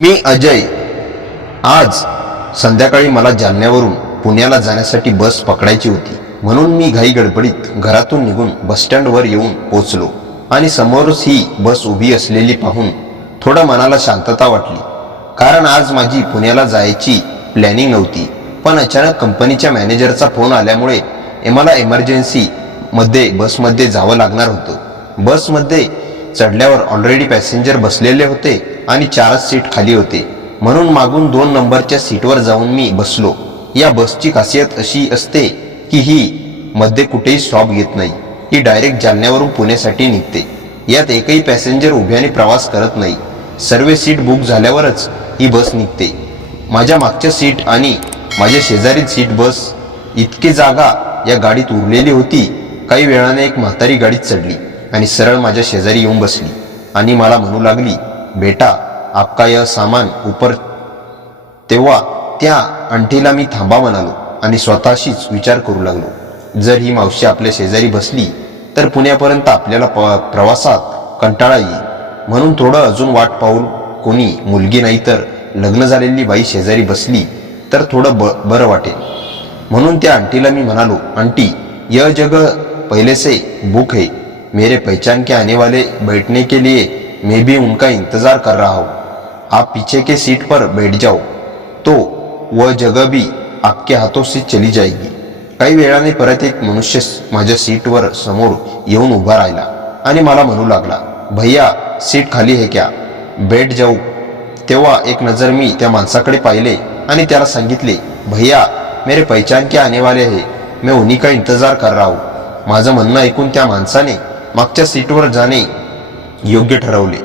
मी अजय. आज संध्याकाळी मला जालन्यावरून पुण्याला जाण्यासाठी बस पकडायची होती, म्हणून मी घाई गडबडीत घरातून निघून बसस्टँडवर येऊन पोचलो आणि समोरच ही बस उभी असलेली पाहून थोडं मनाला शांतता वाटली. कारण आज माझी पुण्याला जायची प्लॅनिंग नव्हती, पण अचानक कंपनीच्या मॅनेजरचा फोन आल्यामुळे मला इमर्जन्सी मध्ये बसमध्ये जावं लागणार होतं. बसमध्ये चढल्यावर ऑलरेडी पॅसेंजर बसलेले होते आणि 4च सीट खाली होते, म्हणून मागून 2 नंबरच्या सीटवर जाऊन मी बसलो. या बसची खासियत अशी असते की ही मध्ये कुठेही स्टॉप घेत नाही. ही डायरेक्ट जालन्यावरून पुण्यासाठी निघते. यात एकही पॅसेंजर उभ्याने प्रवास करत नाही. सर्व सीट बुक झाल्यावरच ही बस निघते. माझ्या मागच्या सीट आणि माझ्या शेजारील सीट बस इतकी जागा या गाडीत उरलेली होती. काही वेळाने एक म्हातारी गाडीत चढली आणि सरळ माझ्या शेजारी येऊन बसली आणि मला म्हणू लागली, बेटा आपका यह सामान ऊपर. तेव्हा त्या आंटीला मी थांबा म्हणालो आणि स्वतःशीच विचार करू लागलो, जर ही मावशी आपल्या शेजारी बसली तर पुण्यापर्यंत आपल्याला प्रवासात कंटाळा येईल, म्हणून थोडं अजून वाट पाहून कोणी मुलगी नाही तर लग्न झालेली बाई शेजारी बसली तर थोडं बरं वाटेल. म्हणून त्या आंटीला मी म्हणालो, आंटी यह जगह पहले से बुक है, मेरे पहचान के आने वाले बैठने के लिए मैं भी उनका इंतजार कर रहा हूँ. आप पीछे के सीट पर बैठ जाओ तो वह जगह भी आपके हाथों से चली जाएगी. काही वेळाने परत एक मनुष्य माझ्या सीटवर समोर येऊन उभा राहिला आणि मला म्हणू लागला, भैया सीट खाली है क्या, बैठ जाऊ. तेव्हा एक नजर मी त्या माणसाकडे पाहिले आणि त्याला सांगितले, भैया मेरे पहचान के आने वाले हैं, मैं उन्हीं का इंतजार कर रहा हूँ. माझं म्हणणं ऐकून त्या माणसाने मागच्या सीटवर जाणे योग्य ठरवले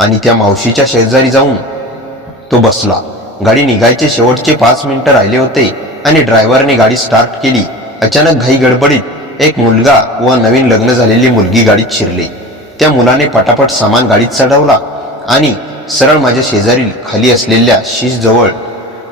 आणि त्या मावशीच्या शेजारी जाऊन तो बसला. गाडी निघायचे शेवटचे 5 मिनिटं राहिले होते आणि ड्रायव्हरने गाडी स्टार्ट केली. अचानक घाई गडबडीत एक मुलगा व नवीन लग्न झालेली मुलगी गाडीत शिरले. त्या मुलाने पटापट सामान गाडीत चढवला आणि सरळ माझ्या शेजारी खाली असलेल्या शीशजवळ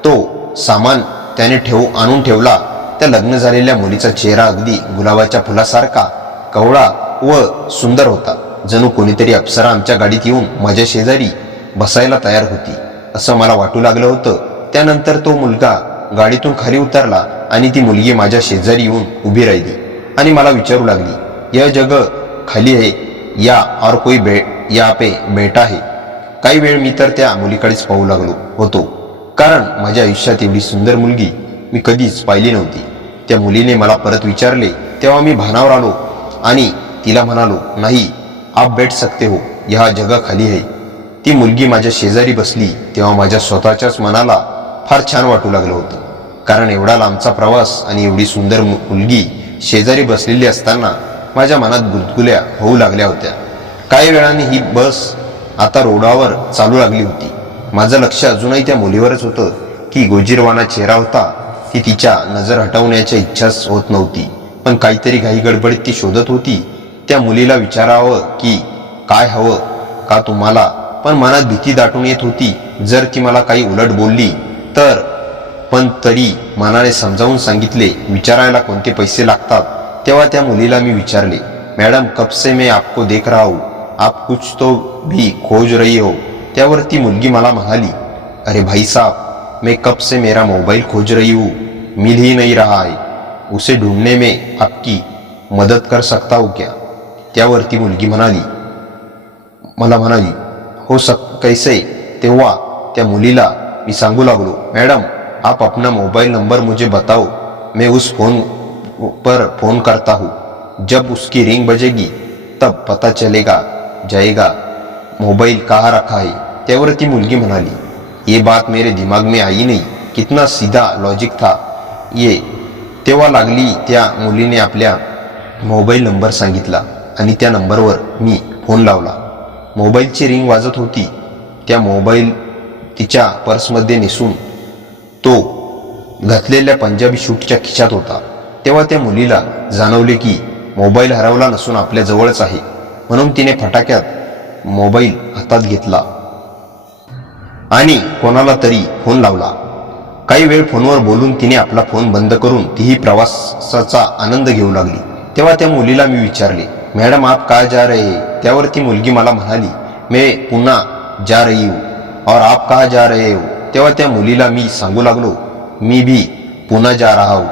तो सामान त्याने आणून ठेवला. त्या लग्न झालेल्या मुलीचा चेहरा अगदी गुलाबाच्या फुलासारखा कवळा व सुंदर होता. जणू कोणीतरी अप्सरा आमच्या गाडीत येऊन माझ्या शेजारी बसायला तयार होती असं मला वाटू लागलं होतं. त्यानंतर तो मुलगा गाडीतून खाली उतरला आणि ती मुलगी माझ्या शेजारी येऊन उभी राहिली आणि मला विचारू लागली, यह जगह खाली है या और कोई यहाँ पे बैठा है. काही वेळ मी तर त्या मुलीकडेच पाहू लागलो होतो, कारण माझ्या आयुष्यात एवढी सुंदर मुलगी मी कधीच पाहिली नव्हती. त्या मुलीने मला परत विचारले तेव्हा मी भानावर आलो आणि तिला म्हणालो, नाही आप बैठ सकते हो, यह जगह खाली है. ती मुलगी माझ्या शेजारी बसली तेव्हा माझ्या स्वतःच्याच मनाला फार छान वाटू लागलं होतं, कारण एवढा लांबचा प्रवास आणि एवढी सुंदर मुलगी शेजारी बसलेली असताना माझ्या मनात गुदगुल्या होऊ लागल्या होत्या. काही वेळाने ही बस आता रोडावर चालू लागली होती. माझं लक्ष अजूनही त्या मुलीवरच होतं की गोजीरवाणा चेहरा होता. ती तिच्या नजर हटवण्याची इच्छाच होत नव्हती, पण काहीतरी घाई गडबडीत ती शोधत होती. त्या मुलीला विचारावं की काय हवं का तुम्हाला, पण मनात भीती दाटून येत होती, जर ती मला काही उलट बोलली तर. पण तरी मनाने समजावून सांगितले विचारायला कोणते पैसे लागतात. तेव्हा त्या मुलीला मी विचारले, मॅडम कब से मैं आपको देख रहा हूँ, आप कुछ तो भी खोज रही हो. त्यावर ती मुलगी मला म्हणाली, अरे भाई साहब मैं कब से मेरा मोबाइल खोज रही हूँ, मिल ही नहीं रहा है, उसे ढूंढने में आपकी मदद कर सकता हूँ क्या. त्यावर ती मुलगी मला म्हणाली, हो कैसे. तेव्हा त्या मुलीला मी सांगू लागलो, मैडम आप अपना मोबाइल नंबर मुझे बताओ, मैं उस फोन पर फोन करता हूँ, जब उसकी रिंग बजेगी तब पता चलेगा जाएगा मोबाइल कहाँ रखा है. त्यावर ती मुलगी म्हणाली, ये बात मेरे दिमाग में आई नहीं, कितना सीधा लॉजिक था ये. तेव्हा लागली त्या मुलीने आपल्या मोबाईल नंबर सांगितला आणि त्या नंबरवर मी फोन लावला. मोबाईलची रिंग वाजत होती. त्या मोबाईल तिच्या पर्समध्ये नेसून तो घातलेल्या पंजाबी शूटच्या खिशात होता. तेव्हा त्या मुलीला जाणवले की मोबाईल हरवला नसून आपल्या जवळच आहे, म्हणून तिने फटाक्यात मोबाईल हातात घेतला आणि कोणाला तरी फोन लावला. काही वेळ फोनवर बोलून तिने आपला फोन बंद करून तीही प्रवासाचा आनंद घेऊ लागली. तेव्हा त्या मुलीला मी विचारले, मॅडम आप कहाँ जा रहे हैं. त्यावर ती मुलगी मला म्हणाली, मैं पुन्हा जा रही हूँ. और आप कहाँ जा रहे हो? तेव्हा त्या मुलीला मी सांगू लागलो, मी भी पुणे जा रहा हूँ.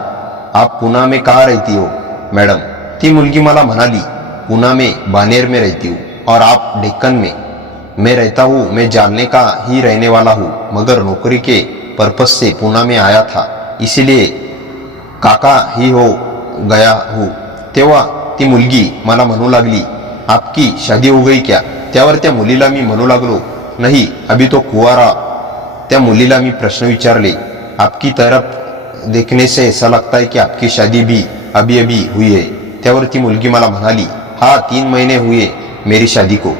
आप पुणे में कहाँ रहती हो मैडम? ती मुलगी मला म्हणाली, पुणे में बानेर में रहती हूँ. और आप डेक्कन में? मैं रहता हूँ, मैं जानने का ही रहने वाला हूँ, मगर नौकरी के पर्पस से पुणे में आया था, इसीलिए काका ही हो गया हूँ. तेव्हा ती मुलगी मला म्हणू लागली, आपकी शादी हो गई क्या? त्यावर त्या मुलीला मी म्हणू लागलो, नहीं अभी तो कुंवारा. त्या मुलीला मी प्रश्न विचारले, आपकी तरफ देखने से ऐसा लगता है कि आपकी शादी भी अभी अभी हुई है. त्यावर ती मुलगी मला म्हणाली, हाँ 3 महीने हुए मेरी शादी को.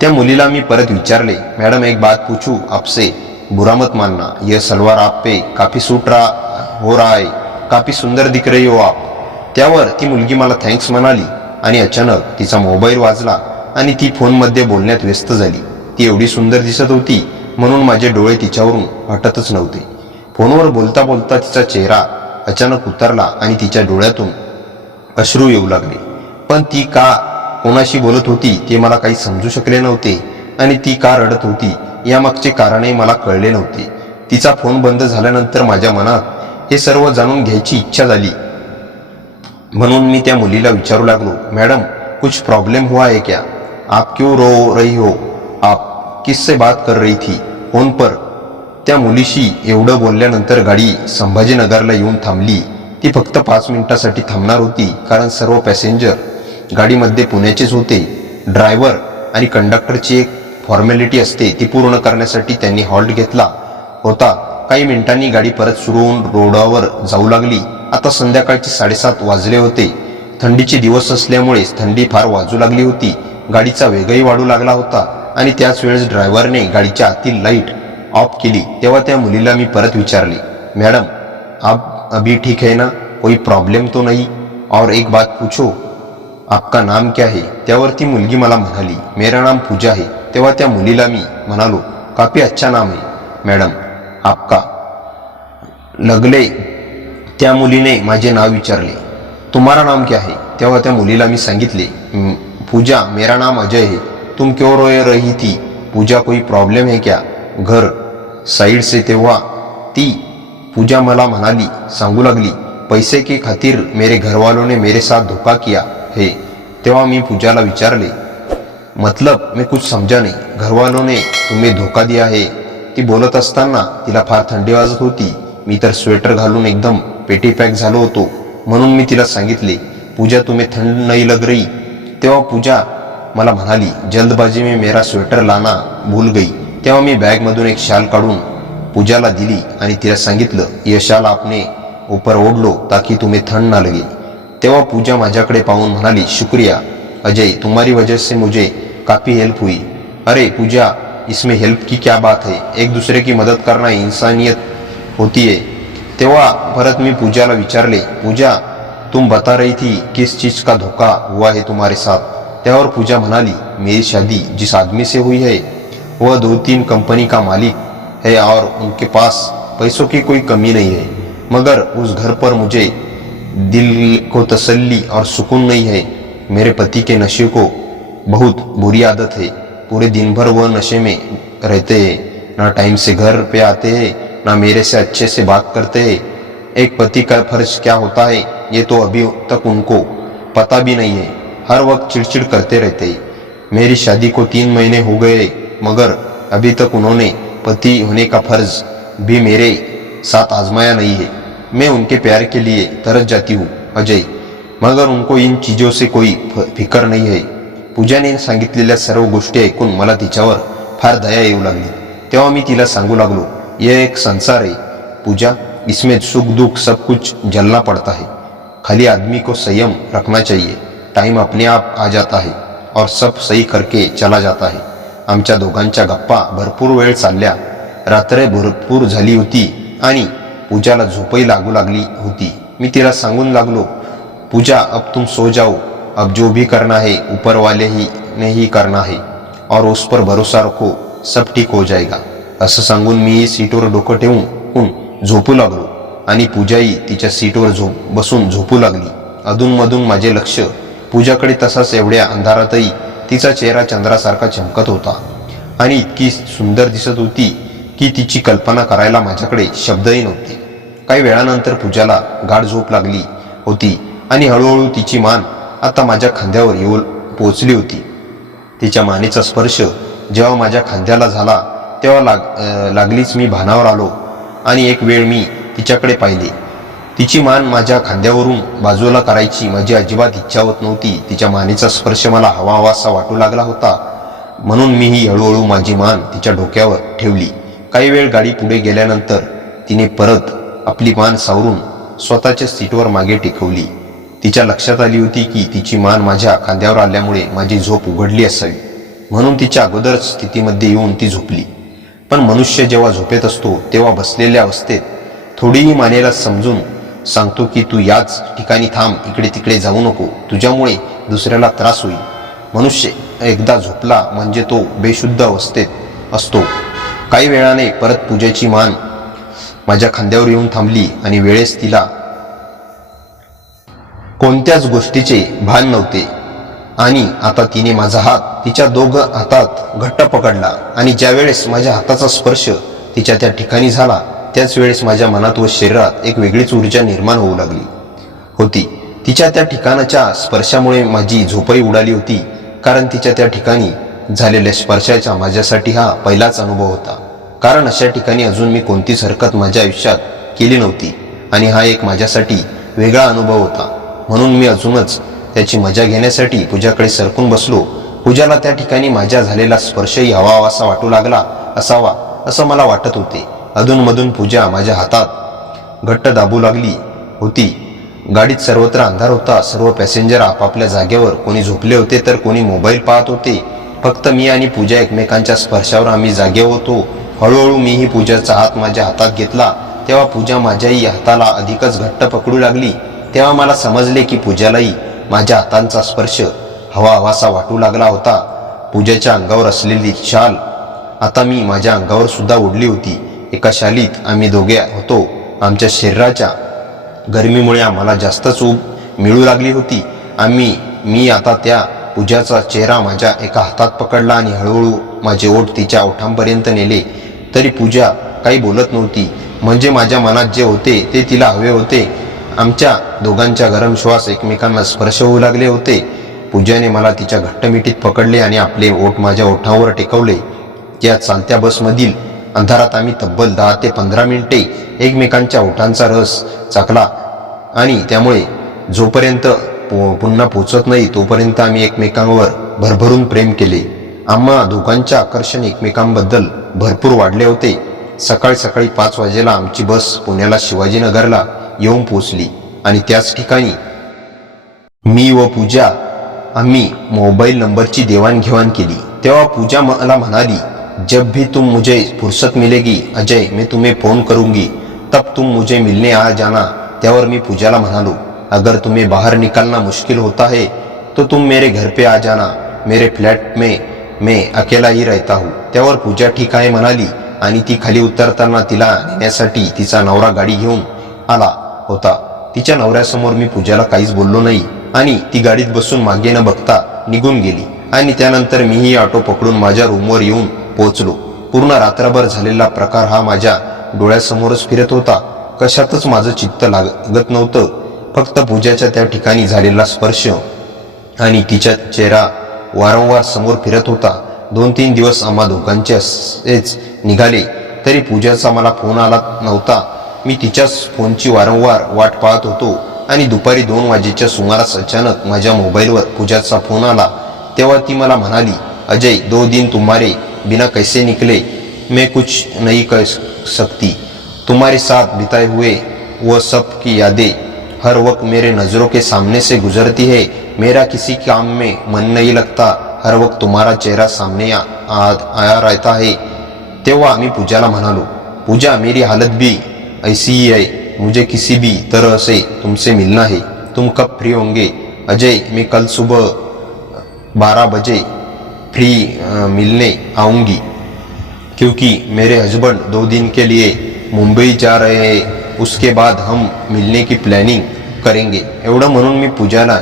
त्या मुलीला मी परत विचारले, मैडम एक बात पूछूं आपसे, बुरा मत मानना, यह सलवार आप पे काफी सूट हो रहा है, काफी सुंदर दिख रही हो आप. त्यावर ती मुलगी मला थँक्स म्हणाली आणि अचानक तिचा मोबाईल वाजला आणि ती फोनमध्ये बोलण्यात व्यस्त झाली. ती एवढी सुंदर दिसत होती म्हणून माझे डोळे तिच्यावरून हटतच नव्हते. फोनवर बोलता बोलता तिचा चेहरा अचानक उतरला आणि तिच्या डोळ्यातून अश्रू येऊ लागले. पण ती का कोणाशी बोलत होती ते मला काही समजू शकले नव्हते आणि ती का रडत होती यामागचे कारणही मला कळले नव्हते. तिचा फोन बंद झाल्यानंतर माझ्या मनात हे सर्व जाणून घ्यायची इच्छा झाली. म्हणून मी त्या मुलीला विचारू लागलो, मैडम कुछ प्रॉब्लम हुआ है क्या? आप क्यों रो रही हो? आप किससे बात कर रही थी फोन पर? त्या मुलीशी एवढं बोलल्यानंतर गाडी संभाजीनगरला येऊन थांबली. ती फक्त 5 मिनिटासाठी थांबणार होती, कारण सर्व पॅसेंजर गाडीमध्ये पुण्याचेच होते. ड्रायव्हर आणि कंडक्टरची एक फॉर्मॅलिटी असते, ती पूर्ण करण्यासाठी त्यांनी हॉल्ट घेतला होता. काही मिनिटांनी गाडी परत सुरू होऊन रोडावर जाऊ लागली. आता संध्याकाळचे 7:30 वाजले होते. थंडीचे दिवस असल्यामुळे थंडी फार वाजू लागली होती. गाडीचा वेगही वाढू लागला होता आणि त्याच वेळेस ड्रायव्हरने गाडीच्या आतील लाईट ऑफ केली. तेव्हा त्या मुलीला मी परत विचारले, मैडम आप अभी ठीक है ना? कोई प्रॉब्लम तो नहीं? और एक बात पूछो, आपका नाम क्या है? त्यावर ती मुलगी मला म्हणाली, मेरा नाम पूजा है. तेव्हा त्या मुलीला मी म्हणालो, काफी अच्छा नाम है मैडम आपका. लगले त्या मुलीने माझे नाव विचारले, तुम्हारा नाम क्या है? तेव्हा त्या मुलीला मी सांगितले, पूजा मेरा नाम अजय है. तुम क्यों रो रही थी पूजा, कोई प्रॉब्लम है क्या? घर साइड से. तेव्हा ती पूजा मला म्हणाली, सांगू लागली, पैसे के खातिर मेरे घरवालों ने मेरे साथ धोखा किया है. तेव्हा मी पूजाला विचारले, मतलब मैं कुछ समझा नहीं, घरवालों ने तुम्हें धोखा दिया है? ती बोलत असताना तिला फार थंडी वाजत होती. मी तर स्वेटर घालून एकदम पेटी पॅक झालो होतो. म्हणून मी तिला सांगितले, पूजा तुम्हें ठंड नहीं लग रही? तेव्हा पूजा मला म्हणाली, जल्दबाजी में मेरा स्वेटर लाना भूल गई. तेव्हा मी बॅगमधून एक शाल काढून पूजाला दिली आणि तिला सांगितलं, यह शाल आपने ऊपर ओढ़ लो ताकि तुम्हें ठंड ना लगे. तेव्हा पूजा माझ्याकडे पाहून म्हणाली, शुक्रिया अजय, तुम्हारी वजह से मुझे काफी हेल्प हुई. अरे पूजा, इसमें हेल्प की क्या बात है? एक दूसरे की मदद करना इंसानियत होती है. तेव्हा परत मी पूजाला विचारले, पूजा तुम बता रही थी किस चीज का धोखा हुआ है तुम्हारे साथ? त्यावर पूजा म्हणाली, मेरी शादी जिस आदमी से हुई है वह 2-3 कंपनी का मालिक है और उनके पास पैसों की कोई कमी नहीं है, मगर उस घर पर मुझे दिल को तसल्ली और सुकून नहीं है. मेरे पति के नशे को बहुत बुरी आदत है. पूरे दिन भर वह नशे में रहते हैं, ना टाइम से घर पे आते हैं, ना मेरे से अच्छे से बात करते हैं. एक पति का फर्ज क्या होता है ये तो अभी तक उनको पता भी नहीं है. हर वक्त चिड़चिड़ करते रहते हैं. मेरी शादी को 3 महीने हो गए, मगर अभी तक उन्होंने पति होने का फर्ज भी मेरे साथ आजमाया नहीं है. मैं उनके प्यार के लिए तरस जाती हूँ अजय, मगर उनको इन चीज़ों से कोई फिकर नहीं है. पूजाने सांगितलेल्या सर्व गोष्टी ऐकून मला तिच्यावर फार दया येऊ लागली. तेव्हा मी तिला सांगू लागलो, यह एक संसार है पूजा, इसमें सुख दुख सब कुछ झेलना पड़ता है. खाली आदमी को संयम रखना चाहिए. टाइम अपने आप आ जाता है और सब सही करके चला जाता है. आमच्या दोघांच्या गप्पा भरपूर वेळ चालल्या. रात्र भरपूर झाली होती आणि पूजाला झोपही लागू लागली होती. मी तिला सांगून लागलो, पूजा अब तुम सो जाओ, अब जो भी करना है ऊपर वाले ही ने ही करना है और उस पर भरोसा रखो, सब ठीक हो जाएगा. असं सांगून मी सीटवर डोकं ठेवून झोपू लागलो आणि पूजाही तिच्या सीटवर बसून झोपू लागली. अधूनमधून माझे लक्ष पूजाकडे, तसाच एवढ्या अंधारातही तिचा चेहरा चंद्रासारखा चमकत होता. आणि इतकी सुंदर दिसत होती की तिची कल्पना करायला माझ्याकडे शब्दही नव्हते. काही वेळानंतर पूजाला गाढ झोप लागली होती आणि हळूहळू तिची मान आता माझ्या खांद्यावर येऊन पोचली होती. तिच्या मानेचा स्पर्श जेव्हा माझ्या खांद्याला झाला तेव्हा लागलीच मी भानावर आलो आणि एक वेळ मी तिच्याकडे पाहिले. तिची मान माझ्या खांद्यावरून बाजूला करायची माझी अजिबात इच्छा होत नव्हती. तिच्या मानेचा स्पर्श मला हवाहवासा वाटू लागला होता, म्हणून मीही हळूहळू माझी मान तिच्या डोक्यावर ठेवली. काही वेळ गाडी पुढे गेल्यानंतर तिने परत आपली मान सावरून स्वतःच्या सीटवर मागे टेकवली. तिच्या लक्षात आली होती की तिची मान माझ्या खांद्यावर आल्यामुळे माझी झोप उघडली असावी, म्हणून तिच्या अगोदर स्थितीमध्ये येऊन ती झोपली. पण मनुष्य जेव्हा झोपेत असतो तेव्हा बसलेल्या अवस्थेत थोडीही मानेला समजून सांगतो की तू याच ठिकाणी थांब, इकडे तिकडे जाऊ नको, तुझ्यामुळे दुसऱ्याला त्रास होईल. मनुष्य एकदा झोपला म्हणजे तो बेशुद्ध अवस्थेत असतो. काही वेळाने परत पूजाची मान माझ्या खांद्यावर येऊन थांबली आणि वेळेस तिला कोणत्याच गोष्टीचे भान नव्हते. आणि आता तिने माझा हात तिच्या दोघं हातात घट्ट पकडला आणि ज्या वेळेस माझ्या हाताचा स्पर्श तिच्या त्या ठिकाणी झाला त्याच वेळेस माझ्या मनात व शरीरात एक वेगळीच ऊर्जा निर्माण होऊ लागली होती. तिच्या त्या ठिकाणाच्या स्पर्शामुळे माझी झोपही उडाली होती, कारण तिच्या त्या ठिकाणी झालेल्या स्पर्शाचा माझ्यासाठी हा पहिलाच अनुभव होता. कारण अशा ठिकाणी अजून मी कोणतीच हरकत माझ्या आयुष्यात केली नव्हती आणि हा एक माझ्यासाठी वेगळा अनुभव होता. म्हणून मी अजूनच त्याची मजा घेण्यासाठी पूजाकडे सरकून बसलो. पूजाला त्या ठिकाणी माझ्या झालेला स्पर्शही हवाहवासा वाटू लागला असावा असं मला वाटत होते. अधूनमधून पूजा माझ्या हातात घट्ट दाबू लागली होती. गाडीत सर्वत्र अंधार होता. सर्व पॅसेंजर आपापल्या जागेवर, कोणी झोपले होते तर कोणी मोबाईल पाहत होते. फक्त मी आणि पूजा एकमेकांच्या स्पर्शावर आम्ही जागे होतो. हळूहळू मीही पूजाचा हात माझ्या हातात घेतला तेव्हा पूजा माझ्याही हाताला अधिकच घट्ट पकडू लागली. तेव्हा मला समजले की पूजालाही माझ्या हातांचा स्पर्श हवाहवासा वाटू लागला होता. पूजाच्या अंगावर असलेली शाल आता मी माझ्या अंगावर सुद्धा ओढली होती. एका शालीत आम्ही दोघे होतो. आमच्या शरीराच्या गरमीमुळे आम्हाला जास्तच ऊब मिळू लागली होती. मी आता त्या पूजाचा चेहरा माझ्या एका हातात पकडला आणि हळूहळू माझे ओठ तिच्या ओठांपर्यंत नेले. तरी पूजा काही बोलत नव्हती. म्हणजे माझ्या मनात जे होते ते तिला हवे होते. आमच्या दोघांच्या गरम श्वास एकमेकांना स्पर्श होऊ लागले होते. पूजाने मला तिच्या घट्ट मिठीत पकडले आणि आपले ओठ माझ्या ओठांवर टेकवले. त्या चालत्या बसमधील अंधारात आम्ही तब्बल 10 ते 15 मिनिटे एकमेकांच्या ओठांचा रस चाखला आणि त्यामुळे जोपर्यंत पुन्हा पोचत नाही तोपर्यंत आम्ही एकमेकांवर भरभरून प्रेम केले. आम्हा दोघांचे आकर्षण एकमेकांबद्दल भरपूर वाढले होते. सकाळी 5 वाजेला आमची बस पुण्याला शिवाजीनगरला येऊन पोचली आणि त्याच ठिकाणी मी व पूजा आम्ही मोबाईल नंबरची देवाणघेवाण केली. तेव्हा पूजा मला म्हणाली, जब भी तुम मुझे फुर्सत मिलेगी अजय, मैं तुम्हें फोन करूंगी, तब तुम मुझे मिलने आ जाना. त्यावर मी पूजाला म्हणालो, अगर तुम्हें बाहर निकलना मुश्किल होता है तो तुम मेरे घर पे आ जाना, मेरे फ्लॅट में मैं अकेला ही रहता हूँ. त्यावर पूजा ठीक आहे म्हणाली आणि ती खाली उतरताना तिला नेण्यासाठी तिचा नवरा गाडी घेऊन आला होता. तिच्या नवऱ्यासमोर मी पूजाला काहीच बोललो नाही आणि ती गाडीत बसून मागे न बघता निघून गेली. आणि त्यानंतर मीही ऑटो पकडून माझ्या रूमवर येऊन पोहोचलो. पूर्ण रात्रभर झालेला प्रकार हा माझ्या डोळ्यासमोरच फिरत होता. कशातच माझं चित्त लागत नव्हतं. फक्त पूजाच्या त्या ठिकाणी झालेला स्पर्श आणि तिचा चेहरा वारंवार समोर फिरत होता. 2-3 दिवस आम्हा दोघांचे असेच निघाले तरी पूजाचा मला फोन आला नव्हता. मी तिच्याच फोनची वारंवार वाट पाहत होतो आणि दुपारी 2 वाजेच्या सुमारास अचानक माझ्या मोबाईलवर पूजाचा फोन आला. तेव्हा ती मला म्हणाली, अजय 2 दिन तुम्हारे बिना कैसे निकले, मैं कुछ नहीं कर सकती. तुम्हारे साथ बिताए हुए वो सब की यादें हर वक्त मेरे नज़रों के सामने से गुजरती है. मेरा किसी काम में मन नहीं लगता. हर वक्त तुम्हारा चेहरा सामने आया रहता है. तेव्हा आम्ही पूजाला म्हणालो, पूजा मेरी हालत भी ऐसी ही है. मुझे किसी भी तरह से तुमसे मिलना है. तुम कब फ्री होंगे? अजय, मैं कल सुबह 12 बजे फ्री मिलने आऊँगी, क्योंकि मेरे हस्बैंड 2 दिन के लिए मुंबई जा रहे हैं. उसके बाद हम मिलने की प्लॅनिंग करेंगे. एवढं म्हणून मी पूजाला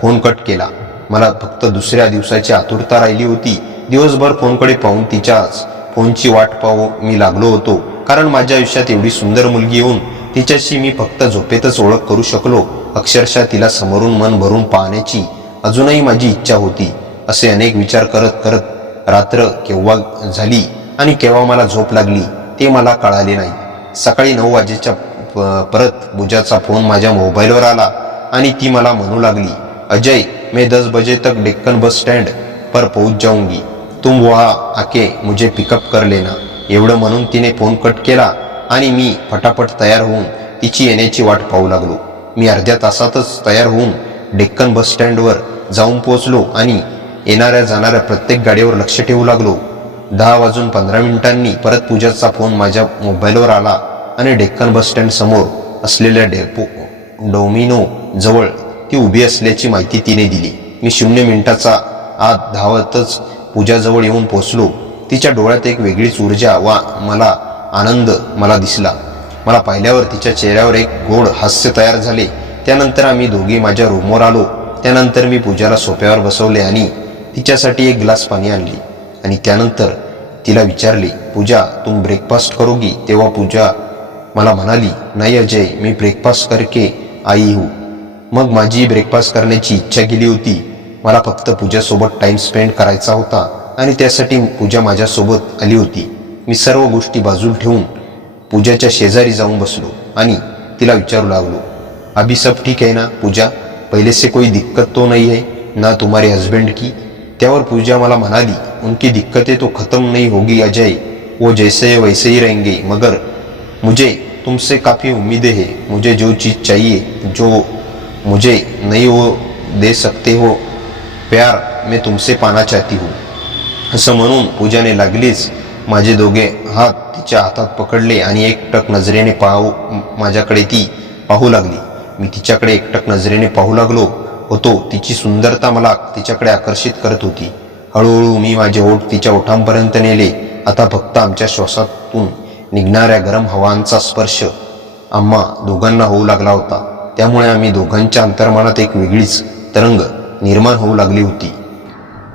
फोन कट केला. मला फक्त दुसऱ्या दिवसाची आतुरता राहिली होती. दिवसभर फोनकडे पाहून तिच्याच फोनची वाट पाहू मी लागलो होतो, कारण माझ्या आयुष्यात एवढी सुंदर मुलगी येऊन तिच्याशी मी फक्त झोपेतच ओळख करू शकलो. अक्षरशः तिला समोरून मन भरून पाहण्याची अजूनही माझी इच्छा होती. असे अनेक विचार करत करत रात्र केव्हा झाली आणि केव्हा मला झोप लागली ते मला कळाले नाही. सकाळी 9 वाजेच्या परत पूजाचा फोन माझ्या मोबाईलवर आला आणि ती मला म्हणू लागली, अजय, मैं 10 बजे तक डेक्कन बस स्टँड पर पहुंच जाऊंगी, तुम वहाँ आके मुझे पिकअप कर लेना. एवढं म्हणून तिने फोन कट केला आणि मी फटाफट तयार होऊन तिची येण्याची वाट पाहू लागलो. मी अर्ध्या तासातच तयार होऊन डेक्कन बस स्टँडवर जाऊन पोहोचलो आणि येणाऱ्या जाणाऱ्या प्रत्येक गाडीवर लक्ष ठेवू लागलो. 10:15 परत पूजाचा फोन माझ्या मोबाईलवर आला आणि डेक्कन बस स्टँड समोर असलेल्या डोमिनो जवळ ती उभी असल्याची माहिती तिने दिली. मी 0 मिनिटाचा आत धावतच पूजाजवळ येऊन पोहोचलो. तिच्या डोळ्यात एक वेगळीच ऊर्जा व आनंद मला दिसला. मला पाहिल्यावर तिच्या चेहऱ्यावर एक गोड हास्य तयार झाले. त्यानंतर आम्ही दोघे माझ्या रूमवर आलो. त्यानंतर मी पूजाला सोफ्यावर बसवले आणि तिच्यासाठी एक ग्लास पाणी आणले आणि त्यानंतर तिला विचारले, पूजा, तुम ब्रेकफास्ट करोगी? तेव्हा पूजा मला म्हणाली, नाही अजय, मी ब्रेकफास्ट करके आई हूँ. मग माझी ब्रेकफास्ट करण्याची इच्छा केली होती. मला फक्त पूजासोबत टाइम स्पेंड करायचा होता आणि त्यासाठी पूजा माझ्यासोबत आली होती. मी सर्व गोष्टी बाजूला ठेवून पूजाच्या शेजारी जाऊन बसलो आणि तिला विचारू लागलो, अभी सब ठीक है ना पूजा? पहले से कोई दिक्कत तो नहीं है ना तुम्हारे हस्बैंड की? त्यावर पूजा मला म्हणाली, उनकी दिक्कतें तो खत्म नहीं होगी अजय, वो जैसे है वैसे ही रहेंगे, मगर मुझे तुमसे काफ़ी उम्मीदें हैं. मुझे जो चीज़ चाहिए, जो मुझे नहीं वो दे सकते हो, प्यार मैं तुमसे पाना चाहती हूँ. असं म्हणून पूजाने लागलीच माझे दोघे हात तिच्या हातात पकडले आणि एकटक नजरेने माझ्याकडे ती पाहू लागली. मी तिच्याकडे एकटक नजरेने पाहू लागलो होतो. तिची सुंदरता मला तिच्याकडे आकर्षित करत होती. हळूहळू मी माझे ओठ तिच्या ओठांपर्यंत नेले. आता फक्त आमच्या श्वासातून निघणाऱ्या गरम हवांचा स्पर्श आम्हा दोघांना होऊ लागला होता. त्यामुळे आम्ही दोघांच्या अंतर्मनात एक वेगळीच तरंग निर्माण होऊ लागली होती.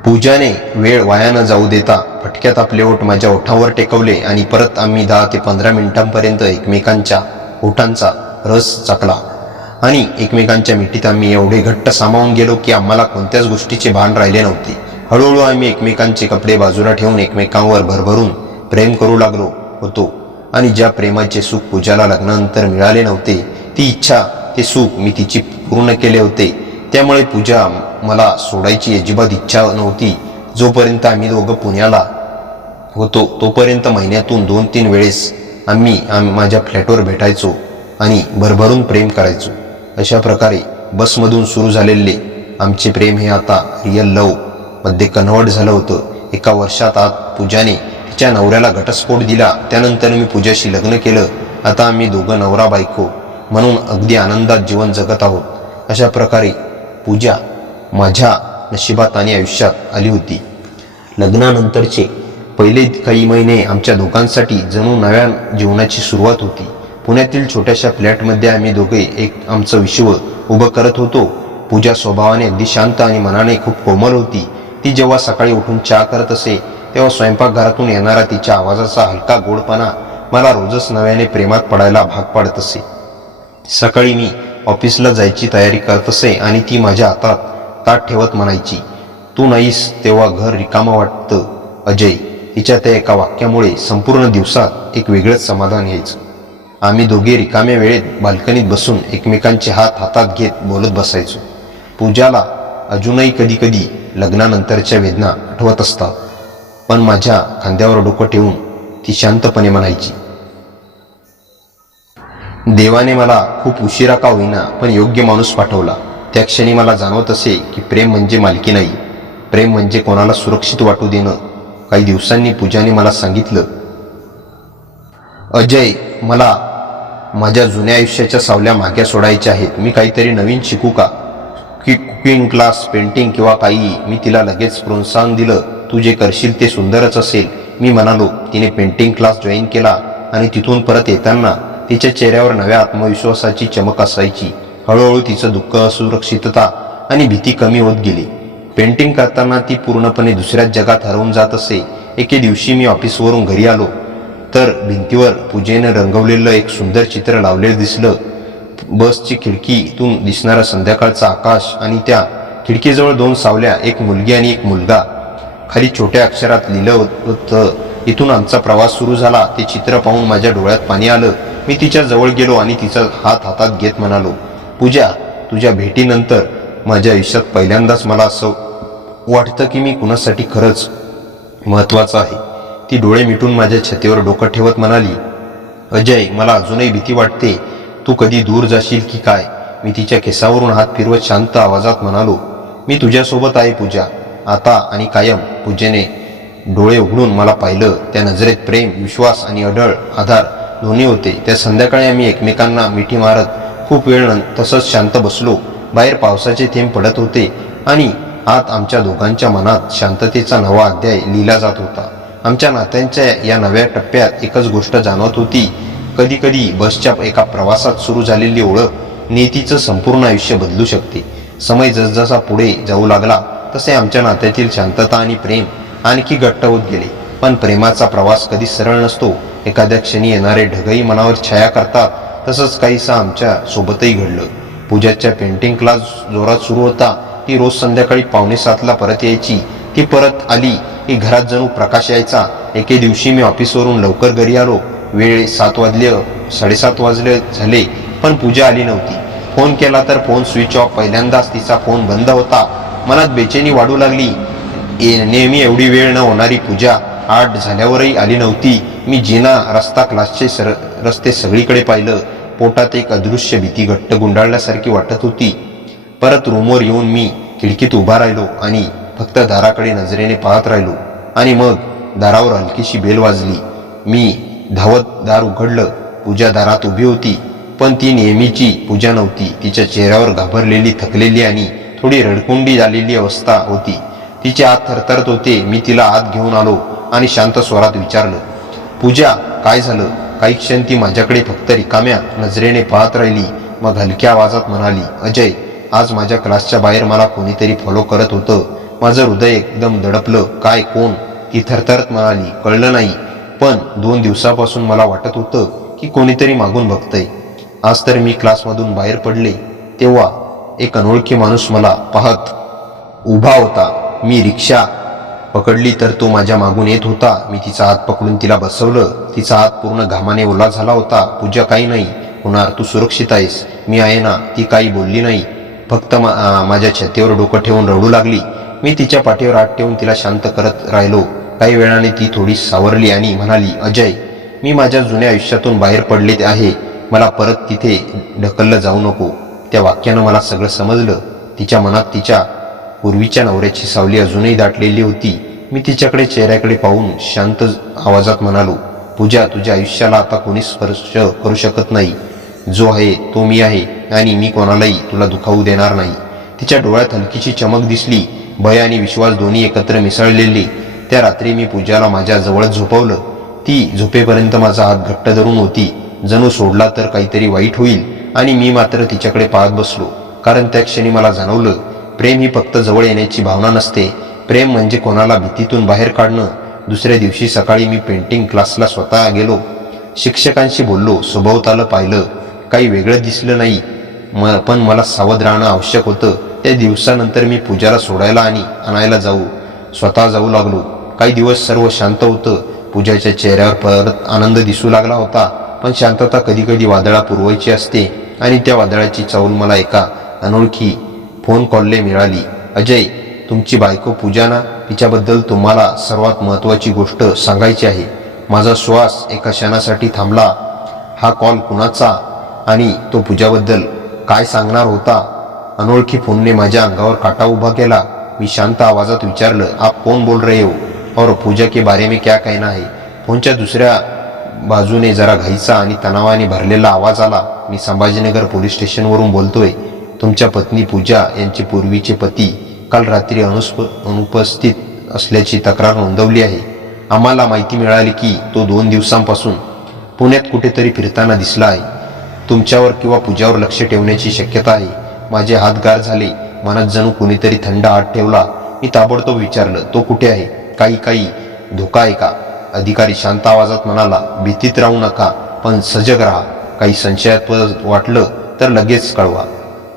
पूजाने वेळ वाया न जाऊ देता फटक्यात आपले ओठ माझ्या ओठांवर टेकवले आणि परत आम्ही 10 ते 15 मिनिटांपर्यंत एकमेकांच्या ओठांचा रस चाकला आणि एकमेकांच्या मिठीत आम्ही एवढे घट्ट सामावून गेलो की आम्हाला कोणत्याच गोष्टीचे भान राहिले नव्हते. हळूहळू आम्ही एकमेकांचे कपडे बाजूला ठेवून एकमेकांवर भरभरून प्रेम करू लागलो होतो आणि ज्या प्रेमाचे सुख पूजाला लग्नानंतर मिळाले नव्हते, ती इच्छा, ते सुख मी तिची पूर्ण केले होते. त्यामुळे पूजा मला सोडायची अजिबात इच्छा नव्हती. जोपर्यंत आम्ही दोघं पुण्याला होतो तोपर्यंत महिन्यातून 2-3 वेळेस आम्ही माझ्या फ्लॅटवर भेटायचो आणि भरभरून प्रेम करायचो. अशा प्रकारे बसमधून सुरू झालेले आमचे प्रेम हे आता रिअल लव्ह मध्ये कन्व्हर्ट झालं होतं. 1 वर्षात आत पूजाने तिच्या नवऱ्याला घटस्फोट दिला. त्यानंतर मी पूजाशी लग्न केलं. आता आम्ही दोघं नवरा बायको म्हणून अगदी आनंदात जीवन जगत आहोत. अशा प्रकारे पूजा माझ्या नशिबात आणि आयुष्यात आली होती. लग्नानंतरचे पहिले काही महिने आमच्या दोघांसाठी जणू नव्या जीवनाची सुरुवात होती. पुण्यातील छोट्याशा फ्लॅटमध्ये आम्ही दोघे एक आमचं विश्व उभं करत होतो. पूजा स्वभावाने अगदी शांत आणि मनाने खूप कोमल होती. ती जेव्हा सकाळी उठून चहा करत असे तेव्हा स्वयंपाकघरातून येणारा तिच्या आवाजाचा हलका गोडपणा मला रोजच नव्याने प्रेमात पडायला भाग पाडत असे. सकाळी मी ऑफिसला जायची तयारी करत असे आणि ती माझ्या हातात ताट ठेवत म्हणायची, तू नाहीस तेव्हा घर रिकामं वाटतं अजय. तिच्या त्या एका वाक्यामुळे संपूर्ण दिवसात एक वेगळंच समाधान यायचं. आम्ही दोघे रिकाम्या वेळेत बाल्कनीत बसून एकमेकांचे हात हातात घेत बोलत बसायचो. पूजाला अजूनही कधी कधी लग्नानंतरच्या वेदना आठवत असतात, पण माझ्या खांद्यावर डोकं ठेवून ती शांतपणे म्हणायची, देवाने मला खूप उशिरा का होईना पण योग्य माणूस पाठवला. त्या क्षणी मला जाणवत असे की प्रेम म्हणजे मालकी नाही, प्रेम म्हणजे कोणाला सुरक्षित वाटू देणं. काही दिवसांनी पूजाने मला सांगितलं, अजय, मला माझ्या जुन्या आयुष्याच्या सावल्या मागे सोडायच्या आहेत. मी काहीतरी नवीन शिकू का? की कुकिंग क्लास, पेंटिंग किंवा काही? मी तिला लगेच प्रोत्साहन दिलं, तू जे करशील ते सुंदरच असेल. मी म्हणालो. तिने पेंटिंग क्लास जॉईन केला आणि तिथून परत येताना तिच्या चेहऱ्यावर नव्या आत्मविश्वासाची चमक असायची. हळूहळू तिचं दुःख, असुरक्षितता आणि भीती कमी होत गेली. पेंटिंग करताना ती पूर्णपणे दुसऱ्याच जगात हरवून जात असे. एके दिवशी मी ऑफिसवरून घरी आलो तर भिंतीवर पूजेने रंगवलेलं एक सुंदर चित्र लावलेलं दिसलं. बसची खिडकीतून दिसणारा संध्याकाळचा आकाश आणि त्या खिडकीजवळ दोन सावल्या, एक मुलगी आणि एक मुलगा. खाली छोट्या अक्षरात लिहिलं होतं, इथून आमचा प्रवास सुरू झाला. ते चित्र पाहून माझ्या डोळ्यात पाणी आलं. मी तिच्या जवळ गेलो आणि तिचा हात हातात घेत म्हणालो, पूजा, तुझ्या भेटीनंतर माझ्या आयुष्यात पहिल्यांदाच मला असं वाटतं की मी कुणासाठी खरंच महत्वाचं आहे. ती डोळे मिटून माझ्या छातीवर डोकं ठेवत म्हणाली, अजय, मला अजूनही भीती वाटते. तू कधी दूर जाशील की काय. मी तिच्या केसावरून हात फिरवत शांत आवाजात म्हणालो, मी तुझ्यासोबत आहे पूजा, आता आणि कायम. पूजेने डोळे उघडून मला पाहिलं. त्या नजरेत प्रेम, विश्वास आणि अढळ आधार दोन्ही होते. त्या संध्याकाळी आम्ही एकमेकांना मिठी मारत खूप वेळ तसंच शांत बसलो. बाहेर पावसाचे थेंब पडत होते आणि आत आमच्या दोघांच्या मनात शांततेचा नवा अध्याय लिहिला जात होता. आमच्या नात्यांच्या या नव्या टप्प्यात एकच गोष्ट जाणवत होती, कधी कधी बसच्या एका प्रवासात सुरू झालेली ओळख नियतीचं संपूर्ण आयुष्य बदलू शकते. समय जसजसा पुढे जाऊ लागला तसे आमच्या नात्यातील शांतता आणि प्रेम आणखी घट्ट होत गेले. पण प्रेमाचा प्रवास कधी सरळ नसतो. एखाद्या क्षणी येणारे ढगही मनावर छाया करतात. तसंच काहीसं आमच्या सोबतही घडलं. पूजाच्या पेंटिंग क्लास जोरात सुरू होता. ती रोज संध्याकाळी 6:45ला परत यायची. ती परत आली की घरात जणू प्रकाश यायचा. एके दिवशी मी ऑफिसवरून लवकर घरी आलो. वेळ 7:30 वाजले झाले, पण पूजा आली नव्हती. फोन केला तर फोन स्विच ऑफ. पहिल्यांदाच तिचा फोन बंद होता. मनात बेचैनी वाढू लागली. नेहमी एवढी वेळ न होणारी पूजा 8 झाल्यावरही आली नव्हती. मी जिना, रस्ता, क्लासचे रस्ते सगळीकडे पाहिलं. पोटात एक अदृश्य भीती घट्ट गुंडाळल्यासारखी वाटत होती. परत रूमवर येऊन मी खिडकीत उभा राहिलो आणि फक्त दाराकडे नजरेने पाहत राहिलो. आणि मग दारावर हलकीशी बेल वाजली. मी धावत दार उघडलं. पूजा दारात उभी होती, पण ती नेहमीची पूजा नव्हती. तिच्या चेहऱ्यावर घाबरलेली, थकलेली आणि थोडी रडकुंडी झालेली अवस्था होती. तिचे हात थरथरत होते. मी तिला आत घेऊन आलो आणि शांत स्वरात विचारलं, पूजा, काय झालं. काही क्षण ती माझ्याकडे फक्त रिकाम्या नजरेने पाहत राहिली. मग हलक्या आवाजात म्हणाली, अजय, आज माझ्या क्लासच्या बाहेर मला कोणीतरी फॉलो करत होतं. माझं हृदय एकदम दडपलं. काय, कोण. ती थरथरत म्हणाली, कळलं नाही, पण 2 दिवसापासून मला वाटत होतं की कोणीतरी मागून बघतंय. आज तर मी क्लासमधून बाहेर पडले तेव्हा एक अनोळखी माणूस मला पाहत उभा होता. मी रिक्षा पकडली तर तो माझ्या मागून येत होता. मी तिचा हात पकडून तिला बसवलं. तिचा हात पूर्ण घामाने ओला झाला होता. पूजा, काही नाही होणार, तू सुरक्षित आहेस, मी आहे ना. ती काही बोलली नाही, फक्त माझ्या छातीवर डोकं ठेवून रडू लागली. मी तिच्या पाठीवर हात ठेवून तिला शांत करत राहिलो. काही वेळाने ती थोडी सावरली आणि म्हणाली, अजय, मी माझ्या जुन्या आयुष्यातून बाहेर पडले आहे. मला परत तिथे ढकललं जाऊ नको. त्या वाक्यानं मला सगळं समजलं. तिच्या मनात तिच्या पूर्वीच्या नवऱ्याची सावली अजूनही दाटलेली होती. मी तिच्याकडे चेहऱ्याकडे पाहून शांत आवाजात म्हणालो, पूजा, तुझ्या आयुष्याला आता कोणी स्पर्श करू शकत नाही. जो आहे तो मी आहे आणि मी कोणालाही तुला दुखावू देणार नाही. तिच्या डोळ्यात हलकीशी चमक दिसली. भय आणि विश्वास दोन्ही एकत्र मिसळलेले. त्या रात्री मी पूजाला माझ्या जवळच झोपवलं. ती झोपेपर्यंत माझा हात घट्ट धरून होती. जणू सोडला तर काहीतरी वाईट होईल. आणि मी मात्र तिच्याकडे पाहत बसलो. कारण त्या क्षणी मला जाणवलं, प्रेम ही फक्त जवळ येण्याची भावना नसते. प्रेम म्हणजे कोणाला भीतीतून बाहेर काढणं. दुसऱ्या दिवशी सकाळी मी पेंटिंग क्लासला स्वतः गेलो. शिक्षकांशी बोललो, सभोवतालं पाहिलं. काही वेगळं दिसलं नाही, पण मला सावध राहणं आवश्यक होतं. त्या दिवसानंतर मी पूजाला सोडायला आणि आणायला स्वतः जाऊ लागलो. काही दिवस सर्व शांत होतं. पूजाच्या चेहऱ्यावर परत आनंद दिसू लागला होता. पण शांतता कधी कधी वादळा पुरवायची असते आणि त्या वादळाची चाहूल मला एका अनोळखी फोन कॉलने मिळाली. अजय, तुमची बायको पूजा ना, तिच्याबद्दल तुम्हाला सर्वात महत्त्वाची गोष्ट सांगायची आहे. माझा श्वास एका क्षणासाठी थांबला. हा कॉल कुणाचा आणि तो पूजाबद्दल काय सांगणार होता. अनोळखी फोनने माझ्या अंगावर काटा उभा केला. मी शांत आवाजात विचारलं, आप कौन बोल रहे हो और पूजा के बारे में क्या कहना है. फोनच्या दुसऱ्या बाजूने जरा घाईचा आणि तणावाने भरलेला आवाज आला. मी संभाजीनगर पोलीस स्टेशनवरून बोलतोय. तुमच्या पत्नी पूजा यांचे पूर्वीचे पती काल रात्री अनुपस्थित असल्याची तक्रार नोंदवली आहे. आम्हाला माहिती मिळाली की तो 2 दिवसांपासून पुण्यात कुठेतरी फिरताना दिसला आहे. तुमच्यावर किंवा पूजावर लक्ष ठेवण्याची शक्यता आहे. माझे हात गार झाले. मनात जणू कुणीतरी थंड हात ठेवला. मी ताबडतोब विचारलं, तो कुठे आहे? काही धोका आहे का? अधिकारी शांत आवाजात म्हणाला, भीतीत राहू नका, पण सजग राहा. काही संशयास्पद वाटलं तर लगेच कळवा.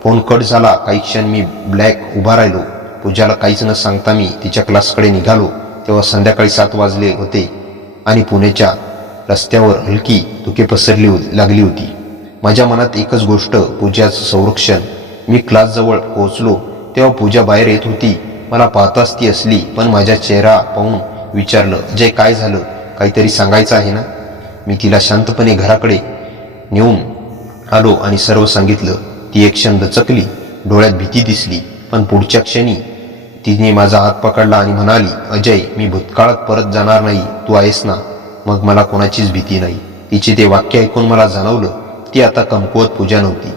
फोन कट झाला. काही क्षण मी ब्लॅक उभा राहिलो. पूजाला काहीच न सांगता मी तिच्या क्लासकडे निघालो. तेव्हा संध्याकाळी 7 वाजले होते आणि पुण्याच्या रस्त्यावर हलकी धुके पसरली लागली होती. माझ्या मनात एकच गोष्ट, पूजाचं संरक्षण. मी क्लासजवळ पोहोचलो तेव्हा पूजा बाहेर येत होती. मला पाहताच ती असली, पण माझा चेहरा पाहून विचारलं, अजय काय झालं? काहीतरी सांगायचं आहे ना? मी तिला शांतपणे घराकडे नेऊन आलो आणि सर्व सांगितलं. ती एक क्षण दचकली, डोळ्यात भीती दिसली, पण पुढच्या क्षणी तिने माझा हात पकडला आणि म्हणाली, अजय मी भूतकाळात परत जाणार नाही, तू आहेस ना? मग मला कोणाचीच भीती नाही. तिचे ते वाक्य ऐकून मला जाणवलं, ती आता कमकुवत पूजा नव्हती.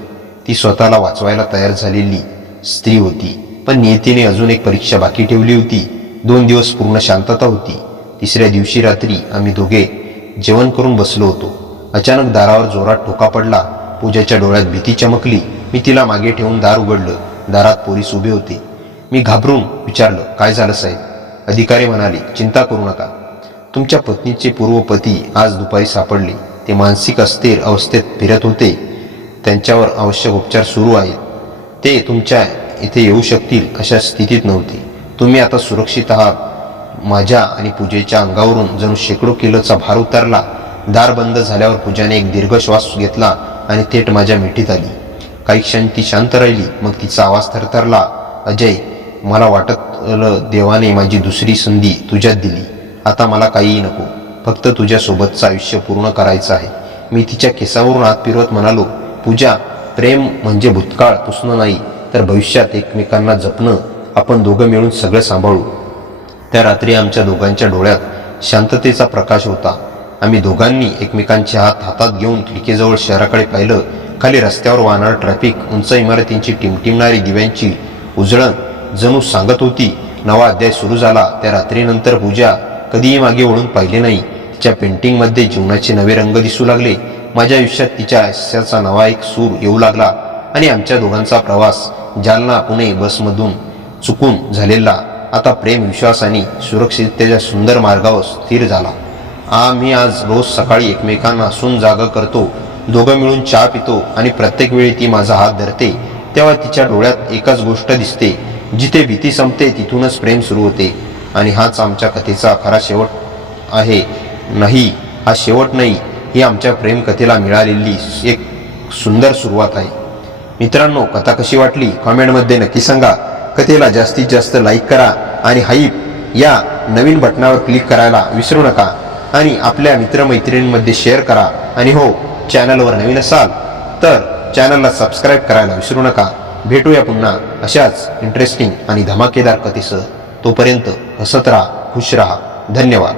ती स्वतःला वाचवायला तयार झालेली स्त्री होती. पण नियतीने अजून एक परीक्षा बाकी ठेवली होती. 2 दिवस पूर्ण शांतता होती. 3ऱ्या दिवशी रात्री आम्ही दोघे जेवण करून बसलो होतो. अचानक दारावर जोरात ठोका पडला. पूजाच्या डोळ्यात भीती चमकली. मी तिला मागे ठेवून दार उघडलं. दारात पोलीस उभे होते. मी घाबरून विचारलं, काय झालं साहेब? अधिकारी म्हणाले, चिंता करू नका, तुमच्या पत्नीचे पूर्व पती आज दुपारी सापडले. ते मानसिक अस्थिर अवस्थेत फिरत होते. त्यांच्यावर आवश्यक उपचार सुरू आहेत. ते तुमच्या इथे येऊ शकतील अशा स्थितीत नव्हते. तुम्ही आता सुरक्षित आहात. माझ्या आणि पूजेच्या अंगावरून जणू शेकडो किलोचा भार उतरला. दार बंद झाल्यावर पूजाने एक दीर्घ श्वास घेतला आणि थेट माझ्या मिठीत आली. काही क्षण ती शांत राहिली. मग तिचा आवाज थरथरला, अजय मला वाटलं देवाने माझी दुसरी संधी तुझ्यात दिली. आता मला काहीही नको, फक्त तुझ्यासोबतचं आयुष्य पूर्ण करायचं आहे. मी तिच्या केसावरून हात फिरवत म्हणालो, पूजा प्रेम म्हणजे भूतकाळ पुसणं नाही, तर भविष्यात एकमेकांना जपणं. आपण दोघं मिळून सगळं सांभाळू. त्या रात्री आमच्या दोघांच्या डोळ्यात शांततेचा प्रकाश होता. आम्ही दोघांनी एकमेकांचे हात हातात घेऊन खिडकीजवळ शहराकडे पाहिलं. खाली रस्त्यावर वाहणारं ट्रॅफिक, उंच इमारतींची टिमटिमणारी दिव्यांची उजळण जणू सांगत होती, नवा अध्याय सुरू झाला. त्या रात्रीनंतर पूजा कधीही मागे वळून पाहिले नाही. तिच्या पेंटिंगमध्ये जीवनाचे नवे रंग दिसू लागले. माझ्या आयुष्यात तिच्या हास्याचा नवा एक सूर येऊ लागला आणि आमच्या दोघांचा प्रवास जालना पुणे बसमधून चुकून झालेला आता प्रेम, विश्वास आणि सुरक्षिततेच्या सुंदर मार्गावर स्थिर झाला. आम्ही आज रोज सकाळी एकमेकांना हसून जागा करतो, दोघं मिळून चहा पितो आणि प्रत्येक वेळी ती माझा हात धरते तेव्हा तिच्या डोळ्यात एकच गोष्ट दिसते, जिथे भीती संपते तिथूनच प्रेम सुरू होते. आणि हाच आमच्या कथेचा खरा शेवट आहे. नाही, हा शेवट नाही, ही आमच्या प्रेम कथेला मिळालेली एक सुंदर सुरुवात आहे. मित्रांनो, कथा कशी वाटली कॉमेंटमध्ये नक्की सांगा. कथेला जास्तीत जास्त लाईक करा आणि हाईप या नवीन बटनावर क्लिक करायला विसरू नका आणि आपल्या मित्रमैत्रिणींमध्ये शेअर करा. आणि हो, चॅनलवर नवीन असाल तर चॅनलला सबस्क्राईब करायला विसरू नका. भेटूया पुन्हा अशाच इंटरेस्टिंग आणि धमाकेदार कथेसह. तोपर्यंत हसत राहा, खुश राहा. धन्यवाद.